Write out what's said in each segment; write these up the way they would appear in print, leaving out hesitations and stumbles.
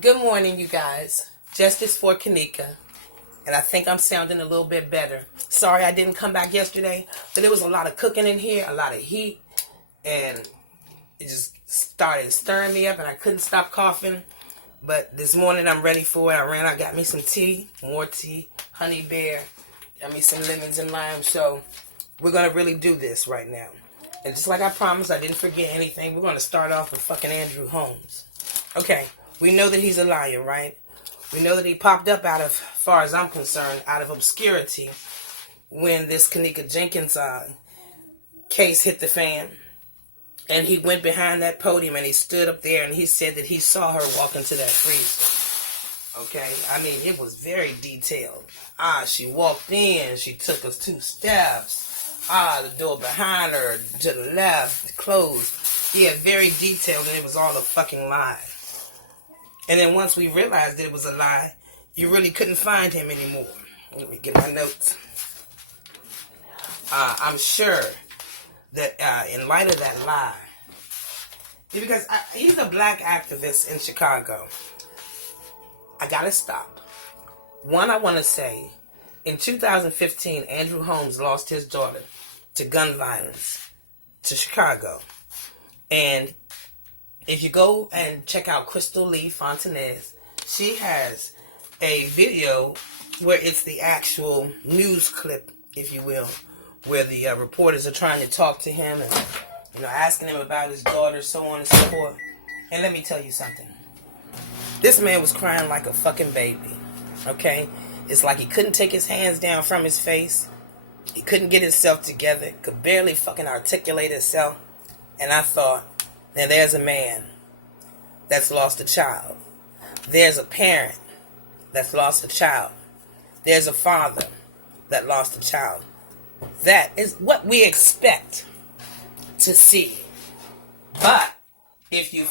Good morning, you guys. Justice for Kanika. And I think I'm sounding a little bit better. Sorry I didn't come back yesterday, but there was a lot of cooking in here, a lot of heat, and it just started stirring me up and I couldn't stop coughing. But this morning I'm ready for it. I ran out, got me some tea, more tea, honey bear, got me some lemons and lime. So we're going to really do this right now. And just like I promised, I didn't forget anything. We're going to start off with fucking Andrew Holmes. Okay, we know that he's a liar, right? We know that he popped up out of, as far as I'm concerned, out of obscurity when this Kanika Jenkins case hit the fan. And he went behind that podium and he stood up there and he said that he saw her walk into that freezer. Okay, I mean, it was very detailed. She walked in, she took us 2 steps. The door behind her, to the left, closed. Yeah, very detailed, and it was all a fucking lie. And then once we realized that it was a lie, you really couldn't find him anymore. Let me get my notes. I'm sure that in light of that lie, because he's a black activist in Chicago, I gotta stop. One, I want to say, in 2015, Andrew Holmes lost his daughter to gun violence to Chicago. And if you go and check out Crystal Lee Fontanez, she has a video where it's the actual news clip, if you will, where the reporters are trying to talk to him and asking him about his daughter, so on and so forth. And let me tell you something. This man was crying like a fucking baby. Okay? It's like he couldn't take his hands down from his face. He couldn't get himself together. Could barely fucking articulate himself. And I thought, now there's a man that's lost a child. There's a parent that's lost a child. There's a father that lost a child. That is what we expect to see. But if you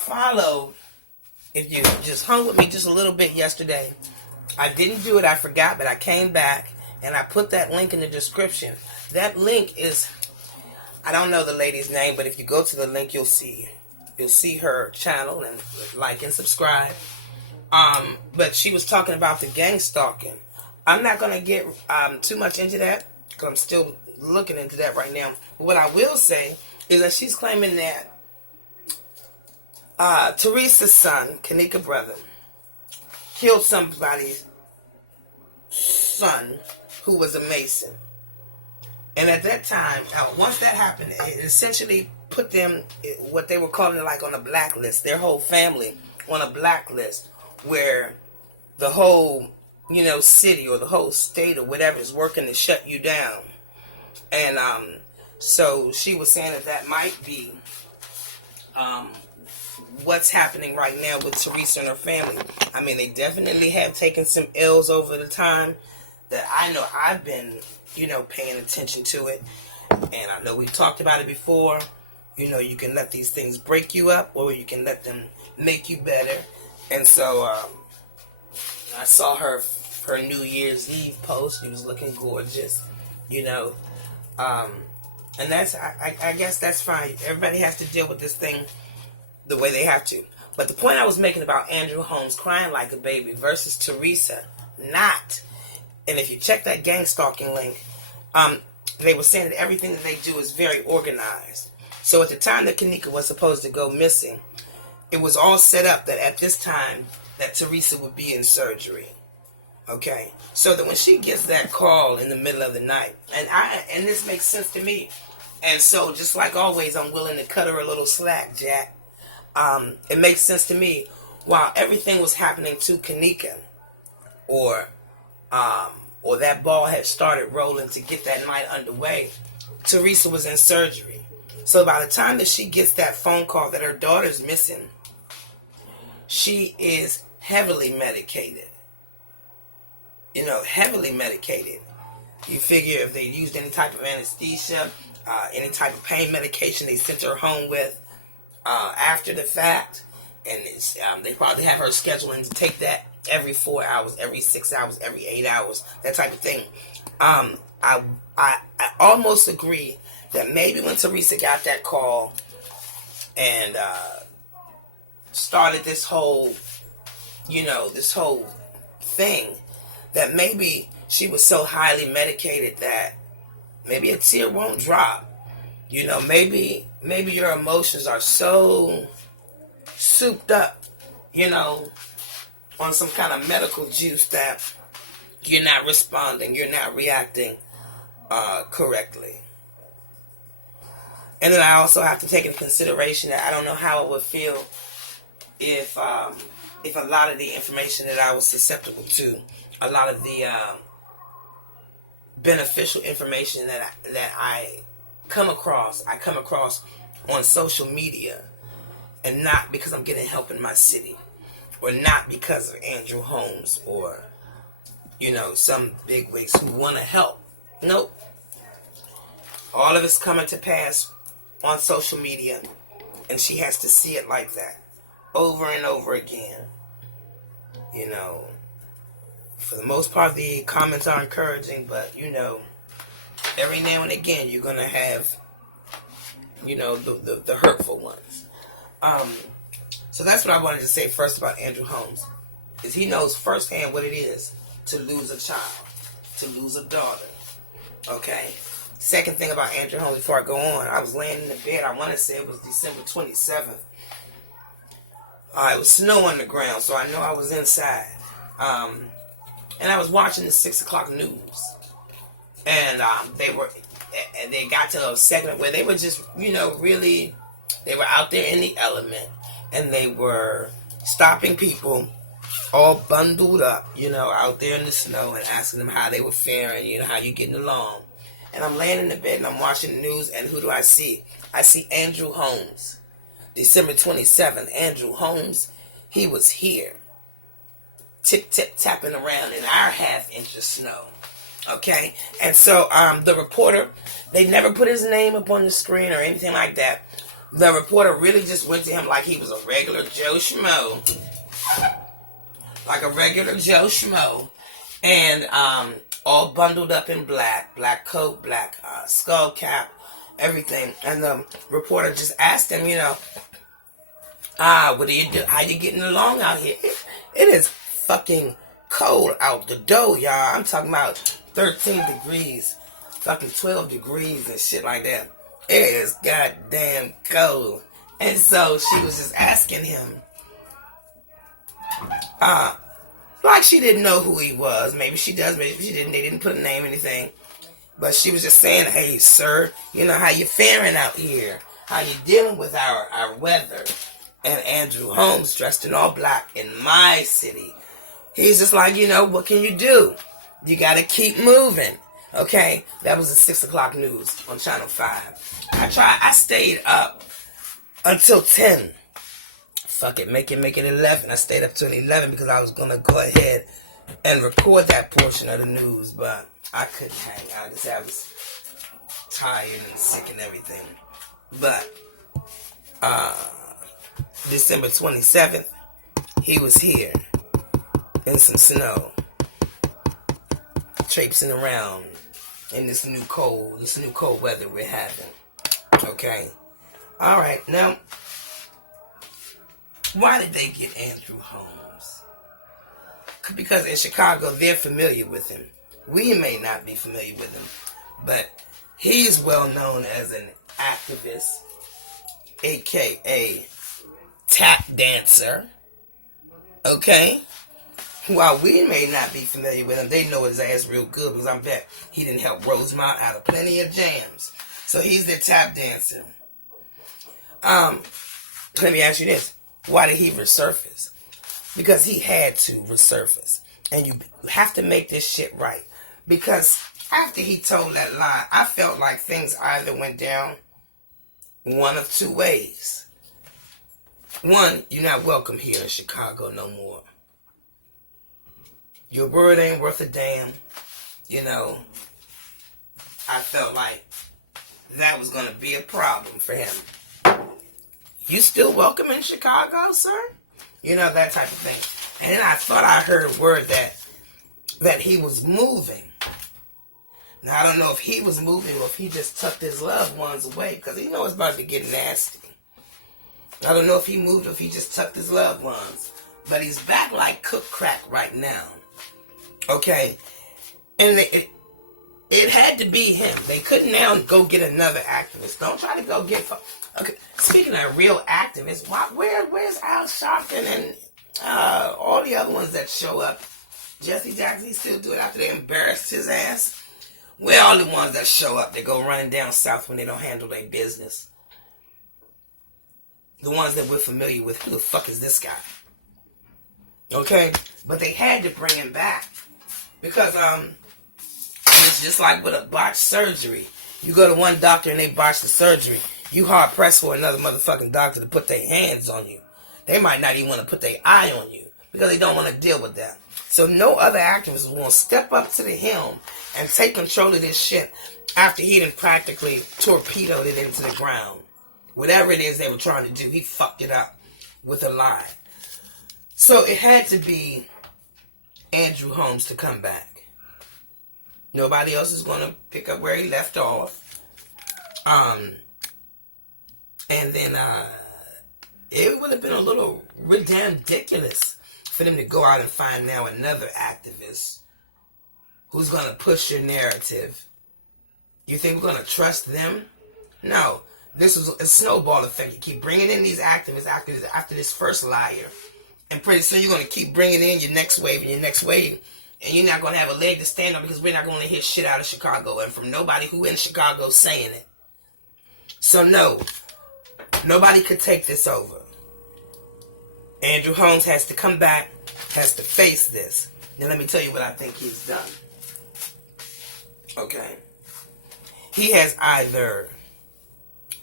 just hung with me just a little bit yesterday, I didn't do it, I forgot, but I came back and I put that link in the description. That link is, I don't know the lady's name, but if you go to the link, you'll see her channel and like and subscribe. But she was talking about the gang stalking. I'm not going to get too much into that because I'm still looking into that right now. But what I will say is that she's claiming that Teresa's son, Kanika brother, killed somebody's son who was a Mason. And at that time, once that happened, it essentially put them, what they were calling it, like on a blacklist, their whole family on a blacklist, where the whole, city or the whole state or whatever is working to shut you down. And so she was saying that might be what's happening right now with Teresa and her family. I mean, they definitely have taken some L's over the time that I know I've been, paying attention to it. And I know we've talked about it before. You can let these things break you up or you can let them make you better. And so I saw her New Year's Eve post. She was looking gorgeous, And that's, I guess that's fine. Everybody has to deal with this thing the way they have to. But the point I was making about Andrew Holmes crying like a baby versus Teresa not. And if you check that gang stalking link, they were saying that everything that they do is very organized. So at the time that Kanika was supposed to go missing, it was all set up that at this time that Teresa would be in surgery. Okay? So that when she gets that call in the middle of the night, and this makes sense to me. And so just like always, I'm willing to cut her a little slack, Jack. It makes sense to me. While everything was happening to Kanika, or that ball had started rolling to get that night underway, Teresa was in surgery. So by the time that she gets that phone call that her daughter's missing, she is heavily medicated. Heavily medicated. You figure if they used any type of anesthesia, any type of pain medication they sent her home with after the fact, and they probably have her scheduling to take that every 4 hours, every 6 hours, every 8 hours, that type of thing. I almost agree that maybe when Teresa got that call and started this whole this whole thing, that maybe she was so highly medicated that maybe a tear won't drop. Maybe your emotions are so souped up, on some kind of medical juice that you're not responding, you're not reacting correctly. And then I also have to take into consideration that I don't know how it would feel if a lot of the information that I was susceptible to, a lot of the beneficial information that I come across on social media, and not because I'm getting help in my city, or not because of Andrew Holmes, or some bigwigs who want to help. Nope. All of it's coming to pass on social media, and she has to see it like that over and over again. For the most part, the comments are encouraging, but every now and again you're gonna have the hurtful ones. So that's what I wanted to say first about Andrew Holmes, is he knows firsthand what it is to lose a child, to lose a daughter. Okay. Second thing about Andrew Holmes, before I go on, I was laying in the bed. I want to say it was December 27th. It was snow on the ground, so I know I was inside. And I was watching the 6 o'clock news. And they got to a segment where they were just, really, they were out there in the element. And they were stopping people all bundled up, out there in the snow, and asking them how they were faring, how you getting along. And I'm laying in the bed and I'm watching the news, and who do I see? I see Andrew Holmes. December 27th, Andrew Holmes, he was here. Tip-tip-tapping around in our half-inch of snow. Okay? And so the reporter, they never put his name up on the screen or anything like that. The reporter really just went to him like he was a regular Joe Schmo. Like a regular Joe Schmo. And all bundled up in black coat, black skull cap, everything. And the reporter just asked him, what do you do? How you getting along out here? It is fucking cold out the door, y'all. I'm talking about 13 degrees, fucking 12 degrees and shit like that. It is goddamn cold. And so she was just asking him, like she didn't know who he was. Maybe she does, maybe she didn't. They didn't put a name or anything. But she was just saying, hey, sir, how you faring out here? How you dealing with our weather? And Andrew Holmes, dressed in all black in my city, he's just like, what can you do? You got to keep moving. Okay? That was the 6 o'clock news on Channel 5. I stayed up until 10. Fuck it, make it 11. I stayed up till 11 because I was going to go ahead and record that portion of the news, but I couldn't hang out. I was tired and sick and everything. But December 27th, he was here in some snow, traipsing around in this new cold weather we're having. Okay? Alright, now, why did they get Andrew Holmes? Because in Chicago, they're familiar with him. We may not be familiar with him, but he's well known as an activist, aka tap dancer. Okay? While we may not be familiar with him, they know his ass real good, because I bet he didn't help Rosemont out of plenty of jams. So he's their tap dancer. Let me ask you this. Why did he resurface? Because he had to resurface. And you have to make this shit right. Because after he told that lie, I felt like things either went down one of two ways. One, you're not welcome here in Chicago no more. Your word ain't worth a damn. I felt like that was going to be a problem for him. You still welcome in Chicago, sir? That type of thing. And then I thought I heard word that he was moving. Now, I don't know if he was moving or if he just tucked his loved ones away, because he knows it's about to get nasty. I don't know if he moved or if he just tucked his loved ones. But he's back like cook crack right now. Okay? And it had to be him. They couldn't now go get another activist. Don't try to go get... Okay, speaking of real activists, where's Al Sharpton and all the other ones that show up? Jesse Jackson, he still do it after they embarrassed his ass? Where all the ones that show up, they go running down south when they don't handle their business? The ones that we're familiar with, who the fuck is this guy? Okay? But they had to bring him back. Because, it's just like with a botched surgery. You go to one doctor and they botch the surgery. You hard pressed for another motherfucking doctor to put their hands on you. They might not even want to put their eye on you because they don't want to deal with that. So no other activist will step up to the helm and take control of this shit after he done practically torpedoed it into the ground. Whatever it is they were trying to do, he fucked it up with a lie. So it had to be Andrew Holmes to come back. Nobody else is going to pick up where he left off. And then it would have been a little damn ridiculous for them to go out and find now another activist who's going to push your narrative. You think we're going to trust them? No. This is a snowball effect. You keep bringing in these activists after this first liar. And pretty soon you're going to keep bringing in your next wave and your next wave. And you're not going to have a leg to stand on because we're not going to hear shit out of Chicago. And from nobody who in Chicago saying it. So no. Nobody could take this over. Andrew Holmes has to come back, has to face this. Now let me tell you what I think he's done. Okay. He has either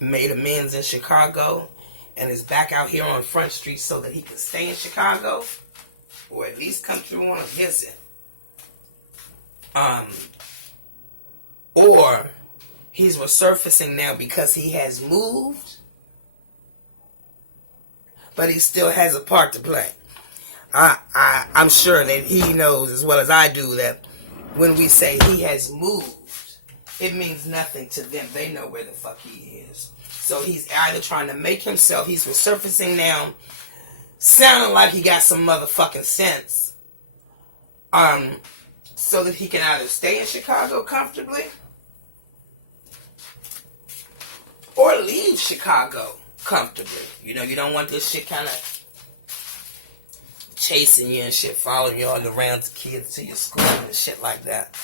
made amends in Chicago and is back out here on Front Street so that he can stay in Chicago, or at least come through on a visit. Or he's resurfacing now because he has moved, but he still has a part to play. I'm sure that he knows as well as I do that when we say he has moved, it means nothing to them. They know where the fuck he is. So he's either trying to make himself, he's resurfacing now, sounding like he got some motherfucking sense, so that he can either stay in Chicago comfortably or leave Chicago comfortably. You know, you don't want this shit kind of chasing you and shit, following you all around to kids to your school and shit like that.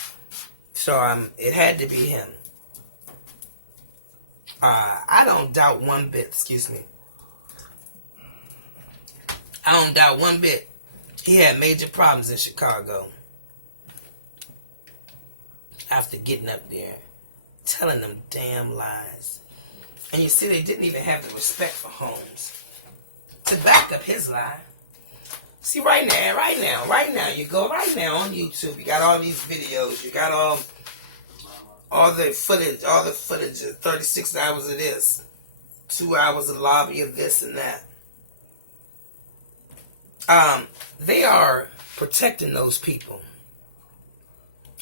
So it had to be him. I don't doubt one bit, I don't doubt one bit he had major problems in Chicago after getting up there, telling them damn lies. And you see, they didn't even have the respect for Holmes to back up his lie. See, right now, you go right now on YouTube, you got all these videos, you got all the footage of 36 hours of this, 2 hours of lobby of this and that. They are protecting those people.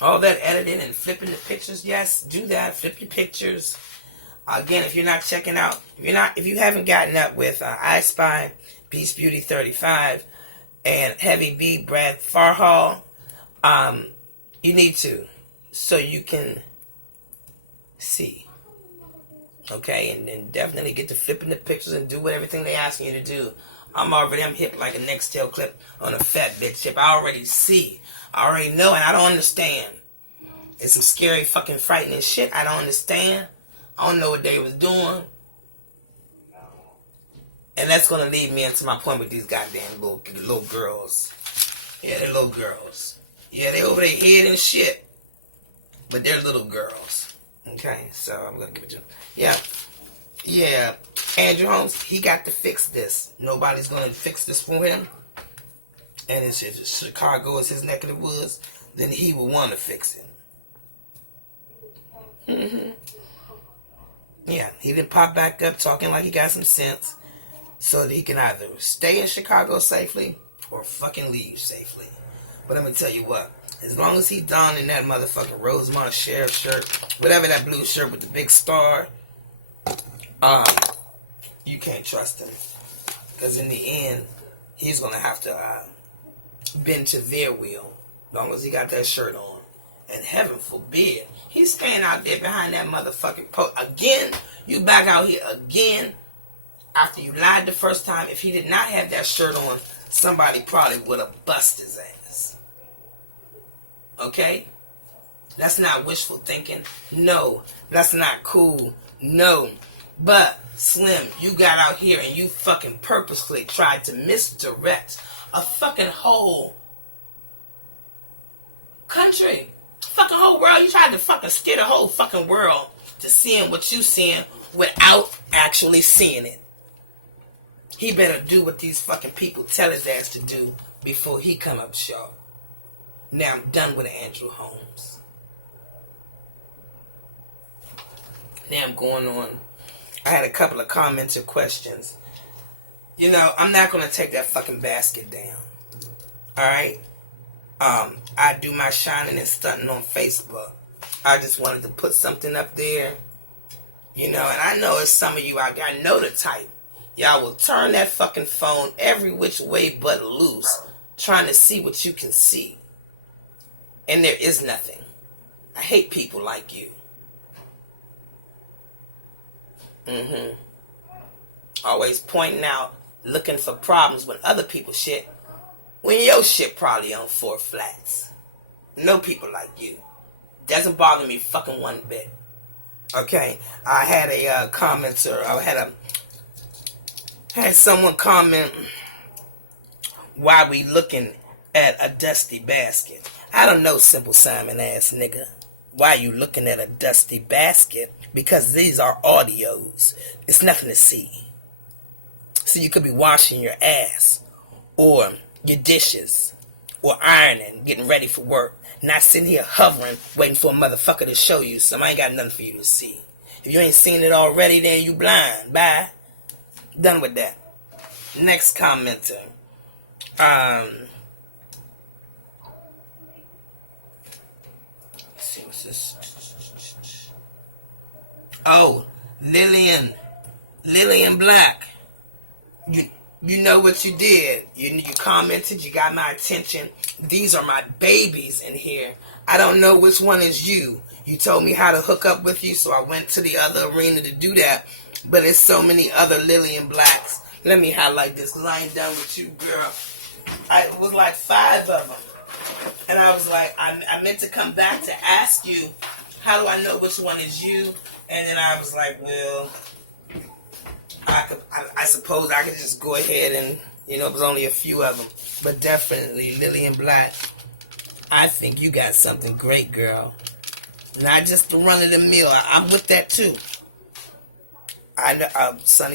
All that editing and flipping the pictures, yes, do that, flip your pictures. Again, if you're not checking out, if you haven't gotten up with I Spy, Beast Beauty 35, and Heavy B, Brad Farhall, you need to, so you can see. Okay, and definitely get to flipping the pictures and do everything they asking you to do. I'm hip like a Nextel clip on a fat bitch hip. I already see. I already know, and I don't understand. It's some scary fucking frightening shit. I don't understand. I don't know what they was doing. And that's going to lead me into my point with these goddamn little girls. Yeah, they're little girls. Yeah, they over their head and shit. But they're little girls. Okay, so I'm going to give it to them. Yeah, Andrew Holmes, he got to fix this. Nobody's going to fix this for him. And if Chicago is his neck of the woods, then he will want to fix it. Yeah, he didn't pop back up talking like he got some sense so that he can either stay in Chicago safely or fucking leave safely. But let me tell you what, as long as he donning that motherfucking Rosemont Sheriff shirt, whatever that blue shirt with the big star, you can't trust him. Because in the end, he's going to have to bend to their will, as long as he got that shirt on. And heaven forbid, he's staying out there behind that motherfucking post. Again, you back out here again, after you lied the first time. If he did not have that shirt on, somebody probably would have busted his ass. Okay? That's not wishful thinking. No. That's not cool. No. But, Slim, you got out here and you fucking purposely tried to misdirect a fucking whole country. Fucking whole world. You tried to fucking steer the whole fucking world to seeing what you seeing without actually seeing it. He better do what these fucking people tell his ass to do before he come up short. Now I'm done with Andrew Holmes. Now I'm going on. I had a couple of comments or questions. You know, I'm not going to take that fucking basket down. Alright? I do my shining and stunting on Facebook. I just wanted to put something up there. You know, and I know it's some of you, I know the type. Y'all will turn that fucking phone every which way but loose, trying to see what you can see. And there is nothing. I hate people like you. Always pointing out, looking for problems when other people's shit, when your shit probably on 4 flats. No people like you. Doesn't bother me fucking one bit. Okay, I had a commenter, had someone comment, why we looking at a dusty basket? I don't know, Simple Simon ass nigga. Why you looking at a dusty basket? Because these are audios. It's nothing to see. So you could be washing your ass, or your dishes, or ironing, getting ready for work, not sitting here hovering, waiting for a motherfucker to show you something. I ain't got nothing for you to see. If you ain't seen it already, then you blind. Bye. Done with that. Next commenter. Let's see, what's this? Oh, Lillian Black. You know what you did. You commented, you got my attention. These are my babies in here. I don't know which one is you. You told me how to hook up with you, so I went to the other arena to do that. But there's so many other Lillian Blacks. Let me highlight this, because I ain't done with you, girl. It was like 5 of them. And I was like, I meant to come back to ask you, how do I know which one is you? And then I was like, well, I suppose I could just go ahead and, it was only a few of them. But definitely, Lillian Black, I think you got something great, girl. Not just the run of the mill. I'm with that, too. I know, Sonny